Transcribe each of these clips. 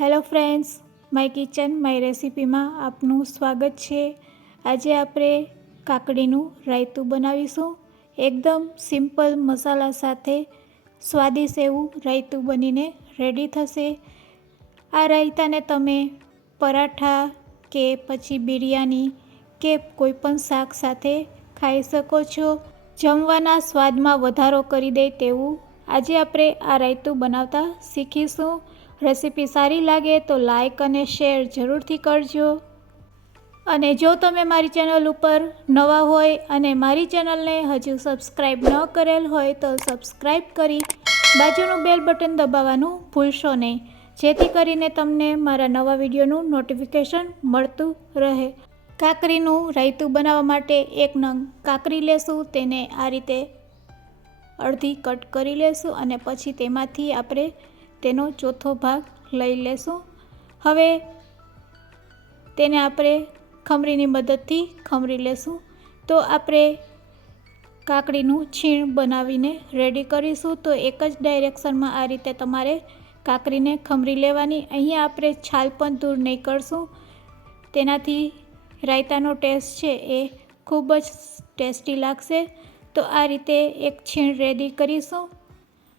Hello friends, my kitchen, my રેસીપીમાં આપનું સ્વાગત છે. આજે આપણે કાકડીનું રાયતું બનાવીશું. એકદમ સિમ્પલ મસાલા સાથે સ્વાદિષ્ટ એવું રાયતું બનીને રેડી થશે. આ રાયતાને તમે પરાઠા કે પછી બિરયાની કે કોઈપણ શાક સાથે ખાઈ શકો છો. જમવાના સ્વાદમાં વધારો કરી દે તેવું આજે આપણે આ રાયતું બનાવતા શીખીશું. રેસીપી સારી લાગે તો લાઇક અને શેર જરૂરથી કરજો. અને જો તમે મારી ચેનલ ઉપર નવા હોય અને મારી ચેનલને હજુ સબસ્ક્રાઈબ ન કરેલ હોય તો સબસ્ક્રાઈબ કરી બાજુનું બેલ બટન દબાવવાનું ભૂલશો નહીં. જેથી કરીને તમને મારા નવા વિડીયોનું નોટિફિકેશન મળતું રહે. કાકરીનું રાયતું બનાવવા માટે એક નંગ કાકરી લેશું, તેને આ રીતે અડધી કટ કરી લેશું અને પછી તેમાંથી આપણે તેનો ચોથો ભાગ લઈ લેશું. હવે તેને આપણે ખમરીની મદદથી ખમરી લેશું. તો આપણે કાકડીનું છીણ બનાવીને રેડી કરીશું. તો એક જ ડાયરેક્શનમાં આ રીતે તમારે કાકડીને ખમરી લેવાની. અહીંયા આપણે છાલ પણ દૂર નહીં કરશું. તેનાથી રાયતાનો ટેસ્ટ છે એ ખૂબ જ ટેસ્ટી લાગશે. તો આ રીતે એક છીણ રેડી કરીશું.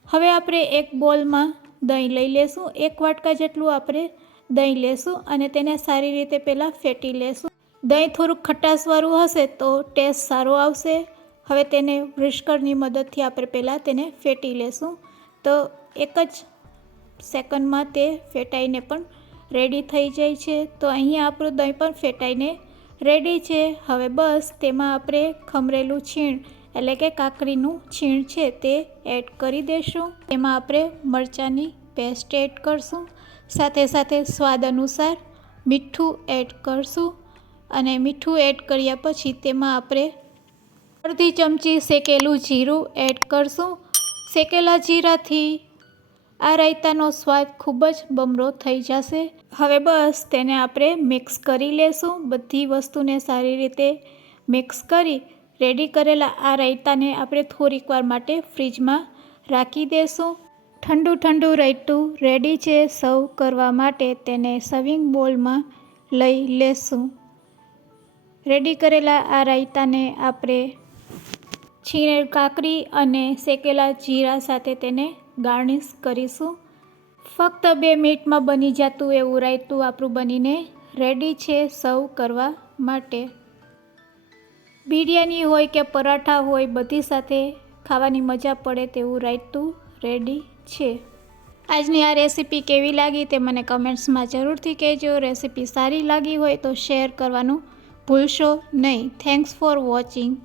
હવે આપણે એક બોલમાં દહીં લઈ લેશું. એક વાટકા જેટલું આપણે દહીં લેશું અને તેને સારી રીતે પહેલાં ફેટી લેશું. દહીં થોડુંક ખટાશવાળું હશે તો ટેસ્ટ સારો આવશે. હવે તેને વ્રિસ્કરની મદદથી આપણે પહેલાં તેને ફેટી લેશું. તો એક જ સેકન્ડમાં તે ફેટાઈને પણ રેડી થઈ જાય છે. તો અહીંયા આપણું દહીં પણ ફેટાઈને રેડી છે. હવે બસ તેમાં આપણે ખમરેલું છીણ એટલે કે કાકડીનું છીણ છે તે એડ કરી દેશું. તેમાં આપણે મરચાંની પેસ્ટ એડ કરશું. સાથે સાથે સ્વાદ અનુસાર મીઠું એડ કરશું અને મીઠું એડ કર્યા પછી તેમાં આપણે અડધી ચમચી શેકેલું જીરું એડ કરશું. શેકેલા જીરાથી આ રાયતાનો સ્વાદ ખૂબ જ બમરો થઈ જશે. હવે બસ તેને આપણે મિક્સ કરી લેશું. બધી વસ્તુને સારી રીતે મિક્સ કરી રેડી કરેલા આ રાયતાને આપણે થોડીક વાર માટે ફ્રીજમાં રાખી દેશું. ઠંડુ ઠંડુ રાયતું રેડી છે સર્વ કરવા માટે તેને સર્વિંગ બોલમાં લઈ લેશું. રેડી કરેલા આ રાયતાને આપણે છીણેલ કાકડી અને શેકેલા જીરા સાથે તેને ગાર્નિશ કરીશું. ફક્ત બે મિનિટમાં બની જતું એવું રાયતું આપણું બનીને રેડી છે સર્વ કરવા માટે. બિરયાની હોય કે પરાઠા હોય, બધી સાથે ખાવાની મજા પડે તેવું રાયતું રેડી છે. આજની આ રેસીપી કેવી લાગી તે મને કમેન્ટ્સમાં જરૂરથી કહેજો. રેસીપી સારી લાગી હોય તો શેર કરવાનું ભૂલશો નહીં. Thanks for watching